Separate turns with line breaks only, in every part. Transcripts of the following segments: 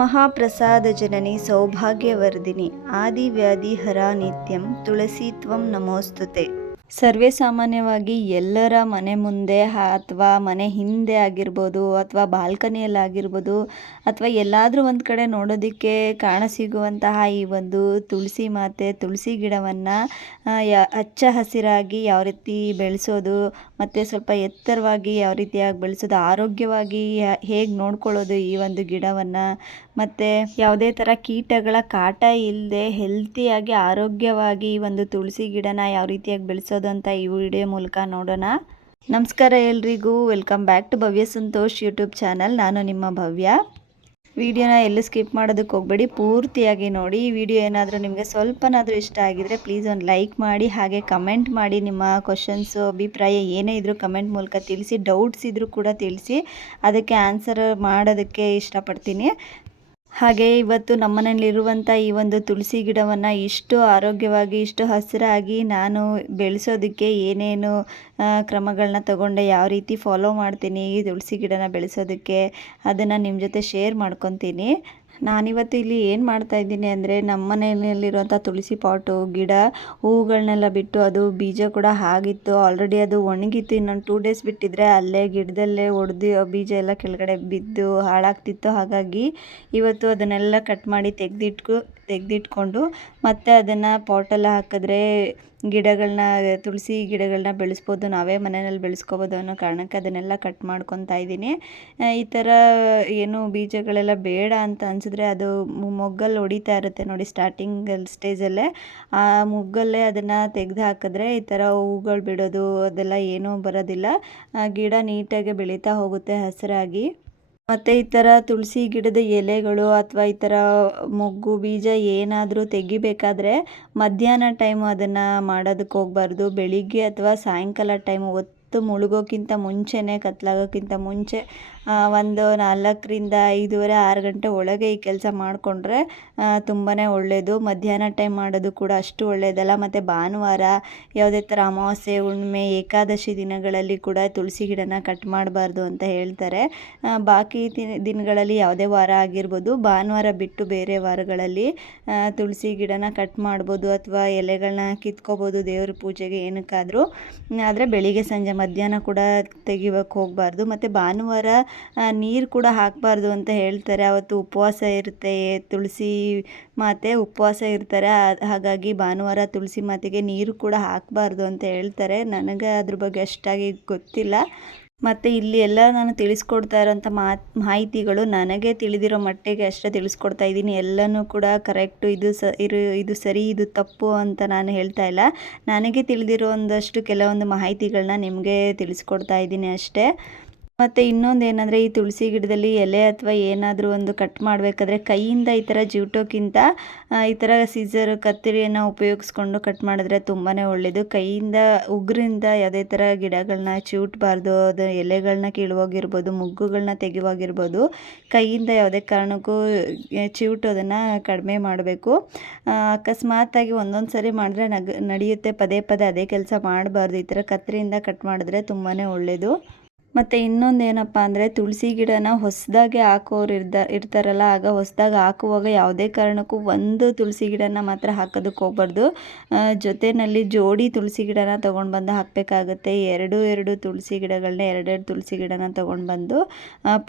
ಮಹಾಪ್ರಸಾದ ಜನನಿ ಸೌಭಾಗ್ಯವರ್ಧಿನಿ ಆದಿವ್ಯಾಧಿಹರ ನಿತ್ಯಂ ತುಳಸಿ ತ್ವಂ ನಮೋಸ್ತುತೆ. ಸರ್ವೇ ಸಾಮಾನ್ಯವಾಗಿ ಎಲ್ಲರ ಮನೆ ಮುಂದೆ ಅಥವಾ ಮನೆ ಹಿಂದೆ ಆಗಿರ್ಬೋದು, ಅಥವಾ ಬಾಲ್ಕನಿಯಲ್ಲಿ ಆಗಿರ್ಬೋದು, ಅಥವಾ ಎಲ್ಲಾದರೂ ಒಂದು ಕಡೆ ನೋಡೋದಕ್ಕೆ ಕಾಣಸಿಗುವಂತಹ ಈ ಒಂದು ತುಳಸಿ ಮಾತೆ, ತುಳಸಿ ಗಿಡವನ್ನು ಹಚ್ಚ ಹಸಿರಾಗಿ ಯಾವ ರೀತಿ ಬೆಳೆಸೋದು, ಮತ್ತು ಸ್ವಲ್ಪ ಎತ್ತರವಾಗಿ ಯಾವ ರೀತಿಯಾಗಿ ಬೆಳೆಸೋದು, ಆರೋಗ್ಯವಾಗಿ ಹೇಗೆ ನೋಡ್ಕೊಳ್ಳೋದು ಈ ಒಂದು ಗಿಡವನ್ನು ಮತ್ತು ಯಾವುದೇ ಥರ ಕೀಟಗಳ ಕಾಟ ಇಲ್ಲದೆ ಹೆಲ್ತಿಯಾಗಿ ಆರೋಗ್ಯವಾಗಿ ಈ ಒಂದು ತುಳಸಿ ಗಿಡನ ಯಾವ ರೀತಿಯಾಗಿ ಬೆಳೆಸೋದು ಅಂತ ಈ ವಿಡಿಯೋ ಮೂಲಕ ನೋಡೋಣ. ನಮಸ್ಕಾರ ಎಲ್ರಿಗೂ. Welcome back to Bhavya Santosh YouTube channel ನಾನು ನಿಮ್ಮ ಭವ್ಯ. ವಿಡಿಯೋನ ಎಲ್ಲೂ ಸ್ಕಿಪ್ ಮಾಡೋದಕ್ಕೆ ಹೋಗಬೇಡಿ. ಪೂರ್ತಿಯಾಗಿ ನೋಡಿ. ಈ ವಿಡಿಯೋ ಏನಾದರೂ ನಿಮಗೆ ಸ್ವಲ್ಪನಾದರೂ ಇಷ್ಟ ಆಗಿದರೆ ಪ್ಲೀಸ್ ಒಂದು ಲೈಕ್ ಮಾಡಿ, ಹಾಗೆ ಕಮೆಂಟ್ ಮಾಡಿ. ನಿಮ್ಮ ಕ್ವಶನ್ಸು ಅಭಿಪ್ರಾಯ ಏನೇ ಇದ್ದರೂ ಕಮೆಂಟ್ ಮೂಲಕ ತಿಳಿಸಿ ಡೌಟ್ಸ್ ಇದ್ದರೂ ಕೂಡ ತಿಳಿಸಿ. ಅದಕ್ಕೆ ಆನ್ಸರ್ ಮಾಡೋದಕ್ಕೆ ಇಷ್ಟಪಡ್ತೀನಿ. ಹಾಗೆ ಇವತ್ತು ನಮ್ಮನೇಲಿರುವಂಥ ಈ ಒಂದು ತುಳಸಿ ಗಿಡವನ್ನು ಇಷ್ಟು ಆರೋಗ್ಯವಾಗಿ, ಇಷ್ಟು ಹಸಿರಾಗಿ ನಾನು ಬೆಳೆಸೋದಕ್ಕೆ ಏನೇನು ಕ್ರಮಗಳನ್ನ ತಗೊಂಡೆ, ಯಾವ ರೀತಿ ಫಾಲೋ ಮಾಡ್ತೀನಿ ಈ ತುಳಸಿ ಗಿಡನ ಬೆಳೆಸೋದಕ್ಕೆ, ಅದನ್ನು ನಿಮ್ಮ ಜೊತೆ ಶೇರ್ ಮಾಡ್ಕೊತೀನಿ. ನಾನಿವತ್ತು ಇಲ್ಲಿ ಏನು ಮಾಡ್ತಾ ಇದ್ದೀನಿ ಅಂದರೆ ನಮ್ಮ ಮನೆಯಲ್ಲಿರುವಂಥ ತುಳಸಿ ಪಾಟು, ಗಿಡ ಹೂವುಗಳನ್ನೆಲ್ಲ ಬಿಟ್ಟು ಅದು ಬೀಜ ಕೂಡ ಆಗಿತ್ತು. ಆಲ್ರೆಡಿ ಅದು ಒಣಗಿತ್ತು. ಇನ್ನೊಂದು ಟೂ ಡೇಸ್ ಬಿಟ್ಟಿದ್ರೆ ಅಲ್ಲೇ ಗಿಡದಲ್ಲೇ ಒಡೆದು ಬೀಜ ಎಲ್ಲ ಕೆಳಗಡೆ ಬಿದ್ದು ಹಾಳಾಗ್ತಿತ್ತು. ಹಾಗಾಗಿ ಇವತ್ತು ಅದನ್ನೆಲ್ಲ ಕಟ್ ಮಾಡಿ ತೆಗೆದಿಟ್ಕು ತೆಗೆದಿಟ್ಕೊಂಡು ಮತ್ತೆ ಅದನ್ನು ಪಾಟಲ್ಲಿ ಹಾಕಿದ್ರೆ ಗಿಡಗಳನ್ನ ತುಳಸಿ ಗಿಡಗಳನ್ನ ಬೆಳೆಸ್ಬೋದು, ನಾವೇ ಮನೆಯಲ್ಲಿ ಬೆಳೆಸ್ಕೋಬೋದು ಅನ್ನೋ ಕಾರಣಕ್ಕೆ ಅದನ್ನೆಲ್ಲ ಕಟ್ ಮಾಡ್ಕೊತಾ ಇದ್ದೀನಿ. ಈ ಥರ ಏನು ಬೀಜಗಳೆಲ್ಲ ಬೇಡ ಅಂತ ಅನಿಸಿದ್ರೆ ಅದು ಮೊಗ್ಗಲ್ಲಿ ಹೊಡಿತಾ ಇರುತ್ತೆ ನೋಡಿ ಸ್ಟಾರ್ಟಿಂಗ್ ಸ್ಟೇಜಲ್ಲೇ ಆ ಮೊಗ್ಗಲ್ಲೇ ಅದನ್ನು ತೆಗೆದು ಹಾಕಿದ್ರೆ ಈ ಥರ ಹೂಗಳು ಬಿಡೋದು ಅದೆಲ್ಲ ಏನೂ ಬರೋದಿಲ್ಲ. ಗಿಡ ನೀಟಾಗಿ ಬೆಳೀತಾ ಹೋಗುತ್ತೆ ಹಸಿರಾಗಿ. ಮತ್ತು ಈ ಥರ ತುಳಸಿ ಗಿಡದ ಎಲೆಗಳು ಅಥವಾ ಈ ಥರ ಮೊಗ್ಗು, ಬೀಜ ಏನಾದರೂ ತೆಗಿಬೇಕಾದ್ರೆ ಮಧ್ಯಾಹ್ನ ಟೈಮು ಅದನ್ನು ಮಾಡೋದಕ್ಕೆ ಹೋಗ್ಬಾರ್ದು. ಬೆಳಿಗ್ಗೆ ಅಥವಾ ಸಾಯಂಕಾಲ ಟೈಮ್ ಹೊತ್ತು ಮುಳುಗೋಕ್ಕಿಂತ ಮುಂಚೆನೇ, ಕತ್ಲಾಗೋಕ್ಕಿಂತ ಮುಂಚೆ ಒಂದು ನಾಲ್ಕರಿಂದ ಐದೂವರೆ, ಆರು ಗಂಟೆ ಒಳಗೆ ಈ ಕೆಲಸ ಮಾಡಿಕೊಂಡ್ರೆ ತುಂಬಾ ಒಳ್ಳೆಯದು ಮಧ್ಯಾಹ್ನ ಟೈಮ್ ಮಾಡೋದು ಕೂಡ ಅಷ್ಟು ಒಳ್ಳೆಯದಲ್ಲ ಮತ್ತು ಭಾನುವಾರ ಯಾವುದೇ ಥರ ಅಮಾವಾಸ್ಯೆ, ಹುಣ್ಣಿಮೆ, ಏಕಾದಶಿ ದಿನಗಳಲ್ಲಿ ಕೂಡ ತುಳಸಿ ಗಿಡನ ಕಟ್ ಮಾಡಬಾರ್ದು ಅಂತ ಹೇಳ್ತಾರೆ. ಬಾಕಿ ದಿನಗಳಲ್ಲಿ ಯಾವುದೇ ವಾರ ಆಗಿರ್ಬೋದು. ಭಾನುವಾರ ಬಿಟ್ಟು ಬೇರೆ ವಾರಗಳಲ್ಲಿ ತುಳಸಿ ಗಿಡನ ಕಟ್ ಮಾಡ್ಬೋದು ಅಥವಾ ಎಲೆಗಳನ್ನ ಕಿತ್ಕೋಬೋದು ದೇವ್ರ ಪೂಜೆಗೆ ಏನಕ್ಕಾದರೂ. ಆದರೆ ಬೆಳಿಗ್ಗೆ ಸಂಜೆ ಮಧ್ಯಾಹ್ನ ಕೂಡ ತೆಗಿಬೇಕು ಹೋಗಬಾರ್ದು. ಮತ್ತು ಭಾನುವಾರ ನೀರು ಕೂಡ ಹಾಕಬಾರ್ದು ಅಂತ ಹೇಳ್ತಾರೆ. ಅವತ್ತು ಉಪವಾಸ ಇರುತ್ತೆ, ತುಳಸಿ ಮಾತೆ ಉಪವಾಸ ಇರ್ತಾರೆ. ಹಾಗಾಗಿ ಭಾನುವಾರ ತುಳಸಿ ಮಾತೆಗೆ ನೀರು ಕೂಡ ಹಾಕಬಾರ್ದು ಅಂತ ಹೇಳ್ತಾರೆ. ನನಗೆ ಅದ್ರ ಬಗ್ಗೆ ಅಷ್ಟಾಗಿ ಗೊತ್ತಿಲ್ಲ. ಮತ್ತು ಇಲ್ಲಿ ಎಲ್ಲ ನಾನು ತಿಳಿಸ್ಕೊಡ್ತಾ ಇರೋಂಥ ಮಾತು ಮಾಹಿತಿಗಳು ನನಗೆ ತಿಳಿದಿರೋ ಮಟ್ಟಿಗೆ ಅಷ್ಟೇ ತಿಳಿಸ್ಕೊಡ್ತಾ ಇದ್ದೀನಿ. ಎಲ್ಲನೂ ಕೂಡ ಕರೆಕ್ಟು, ಇದು ಸ, ಇರು, ಇದು ಸರಿ, ಇದು ತಪ್ಪು ಅಂತ ನಾನು ಹೇಳ್ತಾ ಇಲ್ಲ. ನನಗೆ ತಿಳಿದಿರೋ ಒಂದಷ್ಟು ಕೆಲವೊಂದು ಮಾಹಿತಿಗಳನ್ನ ನಿಮಗೆ ತಿಳಿಸ್ಕೊಡ್ತಾ ಇದ್ದೀನಿ ಅಷ್ಟೇ. ಮತ್ತು ಇನ್ನೊಂದು ಏನಂದರೆ, ಈ ತುಳಸಿ ಗಿಡದಲ್ಲಿ ಎಲೆ ಅಥವಾ ಏನಾದರೂ ಒಂದು ಕಟ್ ಮಾಡಬೇಕಾದ್ರೆ ಕೈಯಿಂದ ಈ ಥರ ಜ್ಯೂಟೋಕ್ಕಿಂತ ಈ ಥರ ಸೀಸರ್ ಕತ್ತರಿಯನ್ನು ಉಪಯೋಗಿಸ್ಕೊಂಡು ಕಟ್ ಮಾಡಿದ್ರೆ ತುಂಬಾ ಒಳ್ಳೆಯದು ಕೈಯಿಂದ, ಉಗ್ರಿಂದ ಯಾವುದೇ ಥರ ಗಿಡಗಳನ್ನ ಚೂಟಬಾರ್ದು, ಅದು ಎಲೆಗಳನ್ನ ಕೀಳುವಾಗಿರ್ಬೋದು ಮುಗ್ಗುಗಳನ್ನ ತೆಗೆಯುವಾಗಿರ್ಬೋದು ಕೈಯಿಂದ ಯಾವುದೇ ಕಾರಣಕ್ಕೂ ಚಿವುಟೋದನ್ನು ಕಡಿಮೆ ಮಾಡಬೇಕು. ಅಕಸ್ಮಾತಾಗಿ ಒಂದೊಂದು ಸರಿ ಮಾಡಿದ್ರೆ ನಗ, ನಡೆಯುತ್ತೆ ಪದೇ ಪದೇ ಅದೇ ಕೆಲಸ ಮಾಡಬಾರ್ದು. ಈ ಥರ ಕತ್ತರಿಯಿಂದ ಕಟ್ ಮಾಡಿದ್ರೆ ತುಂಬಾ ಒಳ್ಳೆಯದು ಮತ್ತು ಇನ್ನೊಂದು ಏನಪ್ಪ ಅಂದರೆ ತುಳಸಿ ಗಿಡನ ಹೊಸದಾಗಿ ಹಾಕೋರು ಇರ್ದ, ಇರ್ತಾರಲ್ಲ, ಆಗ ಹೊಸದಾಗಿ ಹಾಕುವಾಗ ಯಾವುದೇ ಕಾರಣಕ್ಕೂ ಒಂದು ತುಳಸಿ ಗಿಡನ ಮಾತ್ರ ಹಾಕೋದಕ್ಕೆ ಹೋಗ್ಬಾರ್ದು. ಜೊತೆಯಲ್ಲಿ ಜೋಡಿ ತುಳಸಿ ಗಿಡನ ತೊಗೊಂಡು ಬಂದು ಹಾಕಬೇಕಾಗುತ್ತೆ. ಎರಡು ಎರಡು ತುಳಸಿ ಗಿಡಗಳನ್ನ ಎರಡೆರಡು ತುಳಸಿ ಗಿಡನ ತೊಗೊಂಡು ಬಂದು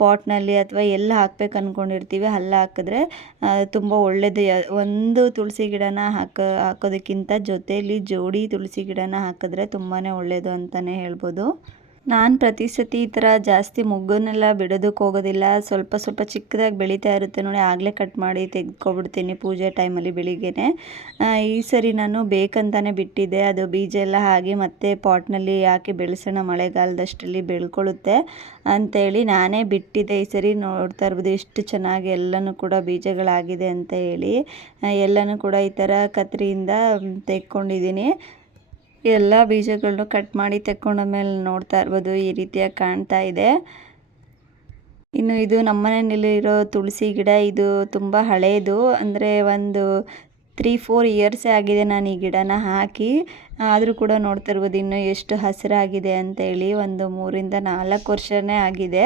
ಪಾಟ್ನಲ್ಲಿ ಅಥವಾ ಎಲ್ಲಿ ಹಾಕ್ಬೇಕು ಅಂದ್ಕೊಂಡಿರ್ತೀವಿ ಅಲ್ಲ ಹಾಕಿದ್ರೆ ತುಂಬ ಒಳ್ಳೆಯದು ಒಂದು ತುಳಸಿ ಗಿಡನ ಹಾಕೋ, ಹಾಕೋದಕ್ಕಿಂತ ಜೊತೆಯಲ್ಲಿ ಜೋಡಿ ತುಳಸಿ ಗಿಡನ ಹಾಕಿದ್ರೆ ತುಂಬಾ ಒಳ್ಳೆಯದು ಅಂತಲೇ ಹೇಳ್ಬೋದು. ನಾನು ಪ್ರತಿ ಸತಿ ಈ ಥರ ಜಾಸ್ತಿ ಮುಗ್ಗನ್ನೆಲ್ಲ ಬಿಡೋದಕ್ಕೆ ಹೋಗೋದಿಲ್ಲ. ಸ್ವಲ್ಪ ಸ್ವಲ್ಪ ಚಿಕ್ಕದಾಗಿ ಬೆಳೀತಾ ಇರುತ್ತೆ ನೋಡಿ. ಆಗಲೇ ಕಟ್ ಮಾಡಿ ತೆಗೆದುಕೊಬಿಡ್ತೀನಿ ಪೂಜೆ ಟೈಮಲ್ಲಿ ಬೆಳಿಗ್ಗೆನೆ. ಈ ಸರಿ ನಾನು ಬೇಕಂತಾನೆ ಬಿಟ್ಟಿದ್ದೆ. ಅದು ಬೀಜ ಎಲ್ಲ ಹಾಗೆ ಮತ್ತೆ ಪಾಟ್ನಲ್ಲಿ ಹಾಕಿ ಬೆಳೆಸೋಣ? ಮಳೆಗಾಲದಷ್ಟರಲ್ಲಿ ಬೆಳ್ಕೊಳ್ಳುತ್ತೆ ಅಂತೇಳಿ ನಾನೇ ಬಿಟ್ಟಿದ್ದೆ. ಈ ಸರಿ ನೋಡ್ತಾ ಇರ್ಬೋದು ಎಷ್ಟು ಚೆನ್ನಾಗಿ ಎಲ್ಲನೂ ಕೂಡ ಬೀಜಗಳಾಗಿದೆ ಅಂತ ಹೇಳಿ. ಎಲ್ಲನೂ ಕೂಡ ಈ ಥರ ಕತ್ರಿಯಿಂದ ತೆಕ್ಕೊಂಡಿದ್ದೀನಿ ಎಲ್ಲ ಬೀಜಗಳನ್ನು ಕಟ್ ಮಾಡಿ ಮೇಲೆ ನೋಡ್ತಾ ಇರ್ಬೋದು, ಈ ರೀತಿಯಾಗಿ ಕಾಣ್ತಾ ಇದೆ. ಇನ್ನು ಇದು ನಮ್ಮನೆಯಲ್ಲಿರೋ ತುಳಸಿ ಗಿಡ, ಇದು ತುಂಬ ಹಳೆಯದು ಅಂದರೆ ಒಂದು ತ್ರೀ ಫೋರ್ ಇಯರ್ಸೇ ಆಗಿದೆ ನಾನು ಈ ಗಿಡನ ಹಾಕಿ. ಆದರೂ ಕೂಡ ನೋಡ್ತಾ ಇರ್ಬೋದು, ಇನ್ನು ಎಷ್ಟು ಹಸಿರಾಗಿದೆ ಅಂತೇಳಿ ಒಂದು ಮೂರಿಂದ ನಾಲ್ಕು ವರ್ಷನೇ ಆಗಿದೆ.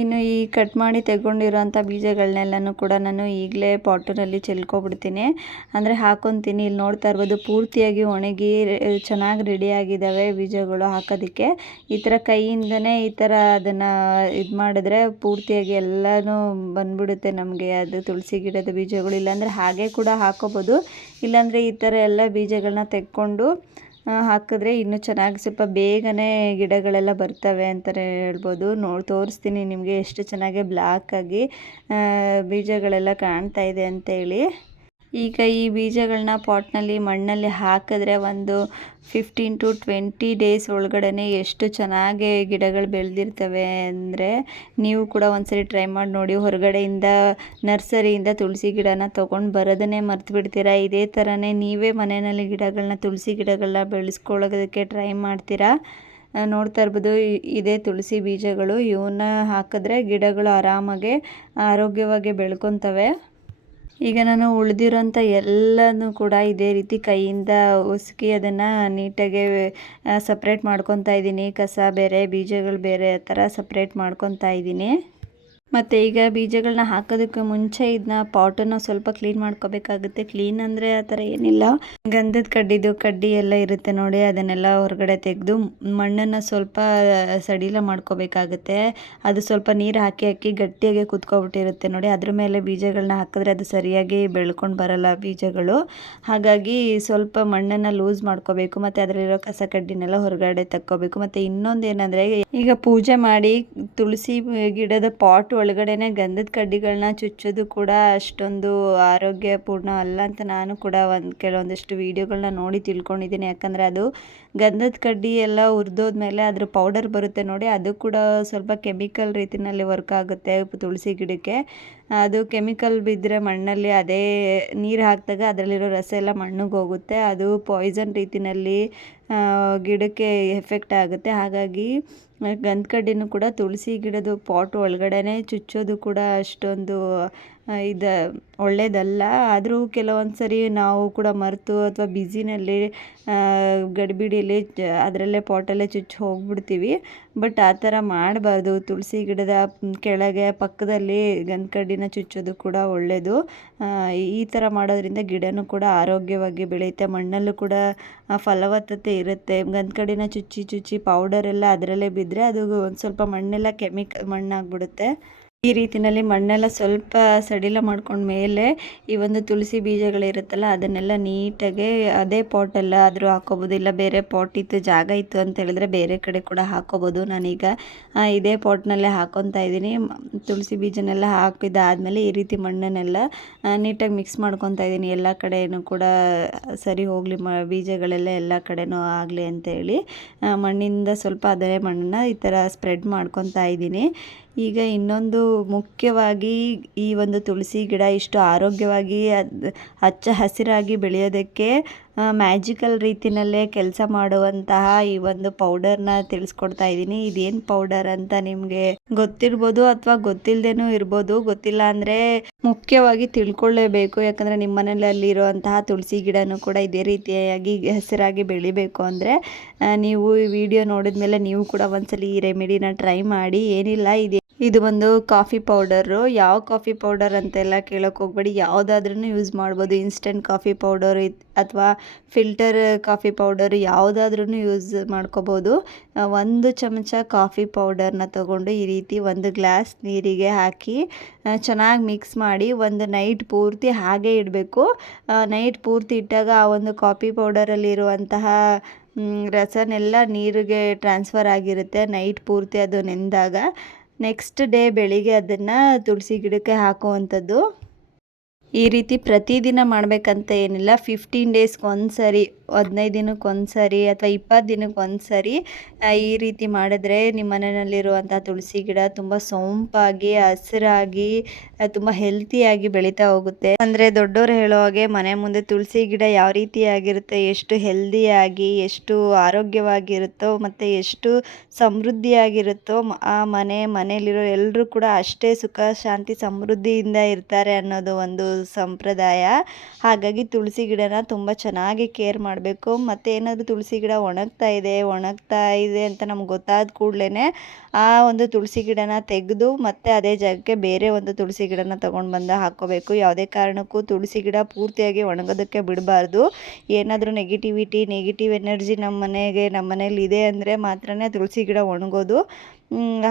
ಇನ್ನು ಈ ಕಟ್ ಮಾಡಿ ತೆಗೊಂಡಿರೋಂಥ ಬೀಜಗಳನ್ನೆಲ್ಲನೂ ಕೂಡ ನಾನು ಈಗಲೇ ಪಾಟಿನಲ್ಲಿ ಚೆಲ್ಕೊಬಿಡ್ತೀನಿ. ಅಂದರೆ ಹಾಕೊತೀನಿ. ಇಲ್ಲಿ ನೋಡ್ತಾ ಇರ್ಬೋದು ಪೂರ್ತಿಯಾಗಿ ಒಣಗಿ ಚೆನ್ನಾಗಿ ರೆಡಿಯಾಗಿದ್ದಾವೆ ಬೀಜಗಳು ಹಾಕೋದಕ್ಕೆ. ಈ ಥರ ಕೈಯಿಂದನೇ ಈ ಥರ ಅದನ್ನು ಇದು ಮಾಡಿದ್ರೆ ಪೂರ್ತಿಯಾಗಿ ಎಲ್ಲನೂ ಬಂದ್ಬಿಡುತ್ತೆ ನಮಗೆ. ಅದು ತುಳಸಿ ಗಿಡದ ಬೀಜಗಳು. ಇಲ್ಲಾಂದರೆ ಹಾಗೆ ಕೂಡ ಹಾಕೋಬೋದು. ಇಲ್ಲಾಂದರೆ ಈ ಥರ ಎಲ್ಲ ಬೀಜಗಳನ್ನ ತೆಕ್ಕೊಂಡು ಹಾಕಿದ್ರೆ ಇನ್ನೂ ಚೆನ್ನಾಗಿ ಸ್ವಲ್ಪ ಬೇಗನೆ ಗಿಡಗಳೆಲ್ಲ ಬರ್ತವೆ ಅಂತಲೇ ಹೇಳ್ಬೋದು. ನೋಡಿ, ತೋರಿಸ್ತೀನಿ ನಿಮಗೆ ಎಷ್ಟು ಚೆನ್ನಾಗಿ ಬ್ಲ್ಯಾಕಾಗಿ ಬೀಜಗಳೆಲ್ಲ ಕಾಣ್ತಾ ಇದೆ ಅಂತೇಳಿ. ಈಗ ಈ ಬೀಜಗಳನ್ನ ಪಾಟ್ನಲ್ಲಿ ಮಣ್ಣಲ್ಲಿ ಹಾಕಿದ್ರೆ ಒಂದು ಫಿಫ್ಟೀನ್ ಟು ಟ್ವೆಂಟಿ ಡೇಸ್ ಒಳಗಡೆ ಎಷ್ಟು ಚೆನ್ನಾಗಿ ಗಿಡಗಳು ಬೆಳೆದಿರ್ತವೆ ಅಂದರೆ ನೀವು ಕೂಡ ಒಂದ್ಸರಿ ಟ್ರೈ ಮಾಡಿ ನೋಡಿ. ಹೊರಗಡೆಯಿಂದ ನರ್ಸರಿಯಿಂದ ತುಳಸಿ ಗಿಡನ ತೊಗೊಂಡು ಬರೋದನ್ನೇ ಮರ್ತು ಬಿಡ್ತೀರಾ ಇದೇ ಥರನೇ ನೀವೇ ಮನೆಯಲ್ಲಿ ಗಿಡಗಳನ್ನ ತುಳಸಿ ಗಿಡಗಳನ್ನ ಬೆಳೆಸ್ಕೊಳ್ಳೋದಕ್ಕೆ ಟ್ರೈ ಮಾಡ್ತೀರಾ? ನೋಡ್ತಾ ಇರ್ಬೋದು. ಇದೇ ತುಳಸಿ ಬೀಜಗಳು ಇವನ್ನ ಹಾಕಿದ್ರೆ ಗಿಡಗಳು ಆರಾಮಾಗೆ ಆರೋಗ್ಯವಾಗಿ ಬೆಳ್ಕೊತವೆ. ಈಗ ನಾನು ಉಳಿದಿರೋಂಥ ಎಲ್ಲನೂ ಕೂಡ ಇದೇ ರೀತಿ ಕೈಯಿಂದ ಉಸುಕಿ ಅದನ್ನು ನೀಟಾಗಿ ಸಪ್ರೇಟ್ ಮಾಡ್ಕೊತಾ ಇದ್ದೀನಿ. ಕಸ ಬೇರೆ, ಬೀಜಗಳು ಬೇರೆ ಆ ಥರ ಸಪ್ರೇಟ್ ಮಾಡ್ಕೊತಾ ಇದ್ದೀನಿ. ಮತ್ತು ಈಗ ಬೀಜಗಳನ್ನ ಹಾಕೋದಕ್ಕೆ ಮುಂಚೆ ಇದನ್ನ ಪಾಟನ್ನು ಸ್ವಲ್ಪ ಕ್ಲೀನ್ ಮಾಡ್ಕೋಬೇಕಾಗುತ್ತೆ. ಕ್ಲೀನ್ ಅಂದರೆ ಆ ಥರ ಏನಿಲ್ಲ. ಗಂಧದ ಕಡ್ಡಿದು ಕಡ್ಡಿ ಎಲ್ಲ ಇರುತ್ತೆ ನೋಡಿ, ಅದನ್ನೆಲ್ಲ ಹೊರಗಡೆ ತೆಗೆದು ಮಣ್ಣನ್ನು ಸ್ವಲ್ಪ ಸಡಿಲ ಮಾಡ್ಕೋಬೇಕಾಗುತ್ತೆ. ಅದು ಸ್ವಲ್ಪ ನೀರು ಹಾಕಿ ಹಾಕಿ ಗಟ್ಟಿಯಾಗಿ ಕುತ್ಕೊಬಿಟ್ಟಿರುತ್ತೆ ನೋಡಿ. ಅದ್ರ ಮೇಲೆ ಬೀಜಗಳನ್ನ ಹಾಕಿದ್ರೆ ಅದು ಸರಿಯಾಗಿ ಬೆಳ್ಕೊಂಡು ಬರಲ್ಲ ಬೀಜಗಳು. ಹಾಗಾಗಿ ಸ್ವಲ್ಪ ಮಣ್ಣನ್ನು ಲೂಸ್ ಮಾಡ್ಕೋಬೇಕು, ಮತ್ತು ಅದರಲ್ಲಿರೋ ಕಸ ಕಡ್ಡಿನೆಲ್ಲ ಹೊರಗಡೆ ತಕ್ಕೋಬೇಕು. ಮತ್ತು ಇನ್ನೊಂದು ಏನಂದರೆ ಈಗ ಪೂಜೆ ಮಾಡಿ ತುಳಸಿ ಗಿಡದ ಪಾಟ್ ಒಳಗಡೆನೆ ಗಂಧದ ಕಡ್ಡಿಗಳನ್ನ ಚುಚ್ಚೋದು ಕೂಡ ಅಷ್ಟೊಂದು ಆರೋಗ್ಯಪೂರ್ಣ ಅಲ್ಲ ಅಂತ ನಾನು ಕೂಡ ಒಂದು ಕೆಲವೊಂದಿಷ್ಟು ವೀಡಿಯೋಗಳನ್ನ ನೋಡಿ ತಿಳ್ಕೊಂಡಿದ್ದೀನಿ. ಯಾಕಂದರೆ ಅದು ಗಂಧದ ಕಡ್ಡಿ ಎಲ್ಲ ಹುರಿದೋದ್ಮೇಲೆ ಅದ್ರ ಪೌಡರ್ ಬರುತ್ತೆ ನೋಡಿ, ಅದು ಕೂಡ ಸ್ವಲ್ಪ ಕೆಮಿಕಲ್ ರೀತಿಯಲ್ಲಿ ವರ್ಕ್ ಆಗುತ್ತೆ ತುಳಸಿ ಗಿಡಕ್ಕೆ. ಅದು ಕೆಮಿಕಲ್ ಬಿದ್ದರೆ ಮಣ್ಣಲ್ಲಿ ಅದೇ ನೀರು ಹಾಕಿದಾಗ ಅದರಲ್ಲಿರೋ ರಸ ಎಲ್ಲ ಮಣ್ಣಿಗೆ ಹೋಗುತ್ತೆ. ಅದು ಪಾಯ್ಸನ್ ರೀತಿಯಲ್ಲಿ ಗಿಡಕ್ಕೆ ಎಫೆಕ್ಟ್ ಆಗುತ್ತೆ. ಹಾಗಾಗಿ ಗಂಧ ಕಡ್ಡಿನೂ ಕೂಡ ತುಳಸಿ ಗಿಡದ ಪಾಟ್ ಒಳಗಡೆನೇ ಚುಚ್ಚೋದು ಕೂಡ ಅಷ್ಟೊಂದು ಇದು ಒಳ್ಳೆಯದಲ್ಲ ಆದರೂ ಕೆಲವೊಂದು ಸರಿ ನಾವು ಕೂಡ ಮರೆತು ಅಥವಾ ಬ್ಯುಸಿನಲ್ಲಿ ಗಡಿಬಿಡಿಯಲ್ಲಿ ಅದರಲ್ಲೇ ಪಾಟಲ್ಲೇ ಚುಚ್ಚಿ ಹೋಗ್ಬಿಡ್ತೀವಿ. ಬಟ್ ಆ ಥರ ಮಾಡಬಾರ್ದು. ತುಳಸಿ ಗಿಡದ ಕೆಳಗೆ, ಪಕ್ಕದಲ್ಲಿ ಗಂಧಕಡ್ಡಿನ ಚುಚ್ಚೋದು ಕೂಡ ಒಳ್ಳೆಯದು ಈ ಥರ ಮಾಡೋದ್ರಿಂದ ಗಿಡನೂ ಕೂಡ ಆರೋಗ್ಯವಾಗಿ ಬೆಳೆಯುತ್ತೆ. ಮಣ್ಣಲ್ಲೂ ಕೂಡ ಫಲವತ್ತತೆ ಇರುತ್ತೆ. ಗಂಧಕಡ್ಡಿನ ಚುಚ್ಚಿ ಚುಚ್ಚಿ ಪೌಡರೆಲ್ಲ ಅದರಲ್ಲೇ ಬಿದ್ದರೆ ಅದು ಒಂದು ಸ್ವಲ್ಪ ಮಣ್ಣೆಲ್ಲ ಕೆಮಿಕಲ್ ಮಣ್ಣಾಗ್ಬಿಡುತ್ತೆ. ಈ ರೀತಿಯಲ್ಲಿ ಮಣ್ಣೆಲ್ಲ ಸ್ವಲ್ಪ ಸಡಿಲ ಮಾಡ್ಕೊಂಡ ಮೇಲೆ ಈ ಒಂದು ತುಳಸಿ ಬೀಜಗಳಿರುತ್ತಲ್ಲ ಅದನ್ನೆಲ್ಲ ನೀಟಾಗಿ ಅದೇ ಪಾಟಲ್ಲ ಆದರೂ ಹಾಕೋಬೋದು. ಇಲ್ಲ, ಬೇರೆ ಪಾಟ್ ಇತ್ತು, ಜಾಗ ಇತ್ತು ಅಂತ ಹೇಳಿದ್ರೆ ಬೇರೆ ಕಡೆ ಕೂಡ ಹಾಕೋಬೋದು. ನಾನೀಗ ಇದೇ ಪಾಟ್ನಲ್ಲೇ ಹಾಕೊತಾ ಇದ್ದೀನಿ. ತುಳಸಿ ಬೀಜನೆಲ್ಲ ಹಾಕಿದಾದಮೇಲೆ ಈ ರೀತಿ ಮಣ್ಣನ್ನೆಲ್ಲ ನೀಟಾಗಿ ಮಿಕ್ಸ್ ಮಾಡ್ಕೊತಾ ಇದ್ದೀನಿ. ಎಲ್ಲ ಕಡೆಯೂ ಕೂಡ ಸರಿ ಹೋಗಲಿ, ಮ, ಬೀಜಗಳೆಲ್ಲ ಎಲ್ಲ ಕಡೆನೂ ಆಗಲಿ ಅಂತೇಳಿ ಮಣ್ಣಿಂದ ಸ್ವಲ್ಪ ಅದೇ ಮಣ್ಣನ್ನು ಈ ಥರ ಸ್ಪ್ರೆಡ್ ಮಾಡ್ಕೊತಾ ಇದ್ದೀನಿ. ಈಗ ಇನ್ನೊಂದು ಮುಖ್ಯವಾಗಿ ಈ ಒಂದು ತುಳಸಿ ಗಿಡ ಇಷ್ಟು ಆರೋಗ್ಯವಾಗಿ ಹಚ್ಚ ಹಸಿರಾಗಿ ಬೆಳೆಯೋದಕ್ಕೆ ಮ್ಯಾಜಿಕಲ್ ರೀತಿಯಲ್ಲೇ ಕೆಲಸ ಮಾಡುವಂತಹ ಈ ಒಂದು ಪೌಡರ್ನ ತಿಳಿಸ್ಕೊಡ್ತಾ ಇದ್ದೀನಿ. ಇದೇನು ಪೌಡರ್ ಅಂತ ನಿಮಗೆ ಗೊತ್ತಿರ್ಬೋದು ಅಥವಾ ಗೊತ್ತಿಲ್ಲದೇನೂ ಇರ್ಬೋದು. ಗೊತ್ತಿಲ್ಲ ಅಂದರೆ ಮುಖ್ಯವಾಗಿ ತಿಳ್ಕೊಳ್ಳೇಬೇಕು. ಯಾಕಂದರೆ ನಿಮ್ಮ ಮನೆಯಲ್ಲಿ ಇರುವಂತಹ ತುಳಸಿ ಗಿಡನೂ ಕೂಡ ಇದೇ ರೀತಿಯಾಗಿ ಹಸಿರಾಗಿ ಬೆಳಿಬೇಕು ಅಂದರೆ ನೀವು ಈ ವಿಡಿಯೋ ನೋಡಿದ ಮೇಲೆ ನೀವು ಕೂಡ ಒಂದ್ಸಲಿ ಈ ರೆಮಿಡಿನ ಟ್ರೈ ಮಾಡಿ. ಏನಿಲ್ಲ, ಇದೆ ಇದು ಒಂದು ಕಾಫಿ ಪೌಡರು. ಯಾವ ಕಾಫಿ ಪೌಡರ್ ಅಂತೆಲ್ಲ ಕೇಳೋಕೆ ಹೋಗ್ಬೇಡಿ. ಯಾವುದಾದ್ರೂ ಯೂಸ್ ಮಾಡ್ಬೋದು. ಇನ್ಸ್ಟೆಂಟ್ ಕಾಫಿ ಪೌಡರ್ ಅಥವಾ ಫಿಲ್ಟರ್ ಕಾಫಿ ಪೌಡರ್ ಯಾವುದಾದ್ರೂ ಯೂಸ್ ಮಾಡ್ಕೋಬೋದು. ಒಂದು ಚಮಚ ಕಾಫಿ ಪೌಡರ್ನ ತಗೊಂಡು ಈ ರೀತಿ ಒಂದು ಗ್ಲಾಸ್ ನೀರಿಗೆ ಹಾಕಿ ಚೆನ್ನಾಗಿ ಮಿಕ್ಸ್ ಮಾಡಿ ಒಂದು ನೈಟ್ ಪೂರ್ತಿ ಹಾಗೆ ಇಡಬೇಕು. ನೈಟ್ ಪೂರ್ತಿ ಇಟ್ಟಾಗ ಆ ಒಂದು ಕಾಫಿ ಪೌಡರಲ್ಲಿರುವಂತಹ ರಸನೆಲ್ಲ ನೀರಿಗೆ ಟ್ರಾನ್ಸ್ಫರ್ ಆಗಿರುತ್ತೆ. ನೈಟ್ ಪೂರ್ತಿ ಅದು ನೆಂದಾಗ. ನೆಕ್ಸ್ಟ್ ಡೇ ಬೆಳಿಗ್ಗೆ ಅದನ್ನು ತುಳಸಿ ಗಿಡಕ್ಕೆ ಹಾಕುವಂಥದ್ದು. ಈ ರೀತಿ ಪ್ರತಿದಿನ ಮಾಡಬೇಕಂತ ಏನಿಲ್ಲ. ಫಿಫ್ಟೀನ್ ಡೇಸ್ಗೆ ಒಂದು ಸರಿ ಹದಿನೈದು ದಿನಕ್ಕೆ ಒಂದು ಸರಿ ಅಥವಾ ಇಪ್ಪತ್ತು ದಿನಕ್ಕೆ ಒಂದು ಸರಿ ಈ ರೀತಿ ಮಾಡಿದ್ರೆ ನಿಮ್ಮ ಮನೆಯಲ್ಲಿರುವಂಥ ತುಳಸಿ ಗಿಡ ತುಂಬ ಸೊಂಪಾಗಿ, ಹಸಿರಾಗಿ ತುಂಬ ಹೆಲ್ತಿಯಾಗಿ ಬೆಳೀತಾ ಹೋಗುತ್ತೆ. ಅಂದರೆ ದೊಡ್ಡವರು ಹೇಳೋ ಹಾಗೆ ಮನೆ ಮುಂದೆ ತುಳಸಿ ಗಿಡ ಯಾವ ರೀತಿಯಾಗಿರುತ್ತೆ, ಎಷ್ಟು ಹೆಲ್ದಿಯಾಗಿ ಎಷ್ಟು ಆರೋಗ್ಯವಾಗಿರುತ್ತೋ ಮತ್ತು ಎಷ್ಟು ಸಮೃದ್ಧಿಯಾಗಿರುತ್ತೋ, ಆ ಮನೆ ಮನೆಯಲ್ಲಿರೋ ಎಲ್ಲರೂ ಕೂಡ ಅಷ್ಟೇ ಸುಖ, ಶಾಂತಿ, ಸಮೃದ್ಧಿಯಿಂದ ಇರ್ತಾರೆ ಅನ್ನೋದು ಒಂದು ಸಂಪ್ರದಾಯ. ಹಾಗಾಗಿ ತುಳಸಿ ಗಿಡನ ತುಂಬ ಚೆನ್ನಾಗಿ ಕೇರ್ ಮಾಡಬೇಕು. ಮತ್ತು ಏನಾದರೂ ತುಳಸಿ ಗಿಡ ಒಣಗ್ತಾ ಇದೆ ಒಣಗ್ತಾ ಇದೆ ಅಂತ ನಮ್ಗೆ ಗೊತ್ತಾದ ಕೂಡಲೇ ಆ ಒಂದು ತುಳಸಿ ಗಿಡನ ತೆಗೆದು ಮತ್ತೆ ಅದೇ ಜಾಗಕ್ಕೆ ಬೇರೆ ಒಂದು ತುಳಸಿ ಗಿಡನ ತೊಗೊಂಡು ಬಂದು ಹಾಕ್ಕೋಬೇಕು. ಯಾವುದೇ ಕಾರಣಕ್ಕೂ ತುಳಸಿ ಗಿಡ ಪೂರ್ತಿಯಾಗಿ ಒಣಗೋದಕ್ಕೆ ಬಿಡಬಾರ್ದು. ಏನಾದರೂ ನೆಗೆಟಿವಿಟಿ ನೆಗೆಟಿವ್ ಎನರ್ಜಿ ನಮ್ಮ ಮನೆಗೆ ನಮ್ಮ ಮನೇಲಿ ಇದೆ ಅಂದರೆ ಮಾತ್ರ ತುಳಸಿ ಗಿಡ ಒಣಗೋದು.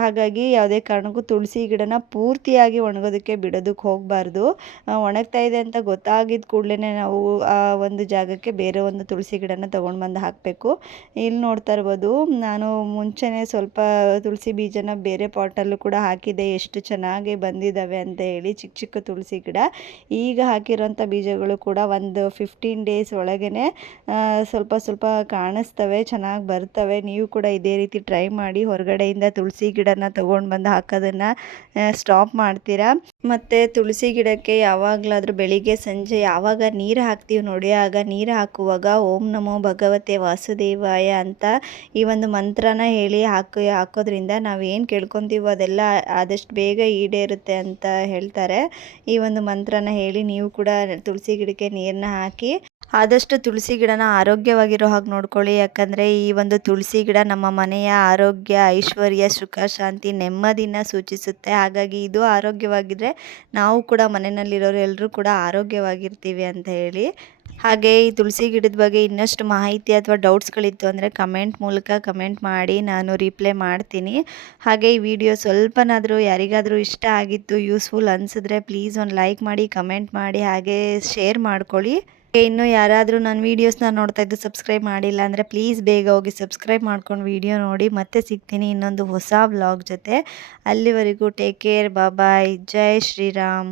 ಹಾಗಾಗಿ ಯಾವುದೇ ಕಾರಣಕ್ಕೂ ತುಳಸಿ ಗಿಡನ ಪೂರ್ತಿಯಾಗಿ ಒಣಗೋದಕ್ಕೆ ಬಿಡೋದಕ್ಕೆ ಹೋಗಬಾರ್ದು. ಒಣಗ್ತಾ ಇದೆ ಅಂತ ಗೊತ್ತಾಗಿದ್ದ ಕೂಡಲೇ ನಾವು ಆ ಒಂದು ಜಾಗಕ್ಕೆ ಬೇರೆ ಒಂದು ತುಳಸಿ ಗಿಡನ ತೊಗೊಂಡು ಬಂದು ಹಾಕಬೇಕು. ಇಲ್ಲಿ ನೋಡ್ತಾ ಇರ್ಬೋದು, ನಾನು ಮುಂಚೆನೇ ಸ್ವಲ್ಪ ತುಳಸಿ ಬೀಜನ ಬೇರೆ ಪಾಟಲ್ಲೂ ಕೂಡ ಹಾಕಿದೆ ಎಷ್ಟು ಚೆನ್ನಾಗಿ ಬಂದಿದ್ದಾವೆ ಅಂತ ಹೇಳಿ ಚಿಕ್ಕ ಚಿಕ್ಕ ತುಳಸಿ ಗಿಡ. ಈಗ ಹಾಕಿರೋಂಥ ಬೀಜಗಳು ಕೂಡ ಒಂದು ಫಿಫ್ಟೀನ್ ಡೇಸ್ ಒಳಗೇ ಸ್ವಲ್ಪ ಸ್ವಲ್ಪ ಕಾಣಿಸ್ತವೆ, ಚೆನ್ನಾಗಿ ಬರ್ತವೆ. ನೀವು ಕೂಡ ಇದೇ ರೀತಿ ಟ್ರೈ ಮಾಡಿ ಹೊರಗಡೆಯಿಂದ ತುಳಸಿ ಗಿಡನ ತೊಗೊಂಡು ಬಂದು ಹಾಕೋದನ್ನು ಸ್ಟಾಪ್ ಮಾಡ್ತೀರಾ? ಮತ್ತು ತುಳಸಿ ಗಿಡಕ್ಕೆ ಯಾವಾಗಲಾದರೂ ಬೆಳಿಗ್ಗೆ ಸಂಜೆ ಯಾವಾಗ ನೀರು ಹಾಕ್ತೀವಿ ನೋಡಿ, ಆಗ ನೀರು ಹಾಕುವಾಗ ಓಂ ನಮೋ ಭಗವತೆ ವಾಸುದೇವಾಯ ಅಂತ ಈ ಒಂದು ಮಂತ್ರನ ಹೇಳಿ ಹಾಕಿ, ಹಾಕೋದ್ರಿಂದ ನಾವು ಏನು ಕೇಳ್ಕೊತೀವೋ ಅದೆಲ್ಲ ಆದಷ್ಟು ಬೇಗ ಈಡೇರುತ್ತೆ ಅಂತ ಹೇಳ್ತಾರೆ. ಈ ಒಂದು ಮಂತ್ರನ ಹೇಳಿ ನೀವು ಕೂಡ ತುಳಸಿ ಗಿಡಕ್ಕೆ ನೀರನ್ನ ಹಾಕಿ ಆದಷ್ಟು ತುಳಸಿ ಗಿಡನ ಆರೋಗ್ಯವಾಗಿರೋ ಹಾಗೆ ನೋಡ್ಕೊಳ್ಳಿ. ಯಾಕಂದರೆ ಈ ಒಂದು ತುಳಸಿ ಗಿಡ ನಮ್ಮ ಮನೆಯ ಆರೋಗ್ಯ, ಐಶ್ವರ್ಯ, ಸುಖ, ಶಾಂತಿ, ನೆಮ್ಮದಿನ ಸೂಚಿಸುತ್ತೆ. ಹಾಗಾಗಿ ಇದು ಆರೋಗ್ಯವಾಗಿದ್ದರೆ ನಾವು ಕೂಡ ಮನೆಯಲ್ಲಿರೋರು ಎಲ್ಲರೂ ಕೂಡ ಆರೋಗ್ಯವಾಗಿರ್ತೀವಿ ಅಂತ ಹೇಳಿ. ಹಾಗೆ ಈ ತುಳಸಿ ಗಿಡದ ಬಗ್ಗೆ ಇನ್ನಷ್ಟು ಮಾಹಿತಿ ಅಥವಾ ಡೌಟ್ಸ್ಗಳಿತ್ತು ಅಂದರೆ ಕಮೆಂಟ್ ಮೂಲಕ ಕಮೆಂಟ್ ಮಾಡಿ, ನಾನು ರಿಪ್ಲೈ ಮಾಡ್ತೀನಿ. ಹಾಗೆ ಈ ವಿಡಿಯೋ ಸ್ವಲ್ಪನಾದರೂ ಯಾರಿಗಾದರೂ ಇಷ್ಟ ಆಗಿತ್ತು, ಯೂಸ್ಫುಲ್ ಅನಿಸಿದ್ರೆ ಪ್ಲೀಸ್ ಒಂದು ಲೈಕ್ ಮಾಡಿ, ಕಮೆಂಟ್ ಮಾಡಿ, ಹಾಗೆ ಶೇರ್ ಮಾಡ್ಕೊಳ್ಳಿ. ಇನ್ನು ಯಾರಾದರೂ ನನ್ನ ವೀಡಿಯೋಸ್ನ ನೋಡ್ತಾ ಇದ್ದು ಸಬ್ಸ್ಕ್ರೈಬ್ ಮಾಡಿಲ್ಲ ಅಂದರೆ ಪ್ಲೀಸ್ ಬೇಗ ಹೋಗಿ ಸಬ್ಸ್ಕ್ರೈಬ್ ಮಾಡ್ಕೊಂಡು ವಿಡಿಯೋ ನೋಡಿ. ಮತ್ತೆ ಸಿಗ್ತೀನಿ ಇನ್ನೊಂದು ಹೊಸ ವ್ಲಾಗ್ ಜೊತೆ. ಅಲ್ಲಿವರೆಗೂ ಟೇಕ್ ಕೇರ್ ಬಾಬಾಯ್ ಜೈ ಶ್ರೀರಾಮ್.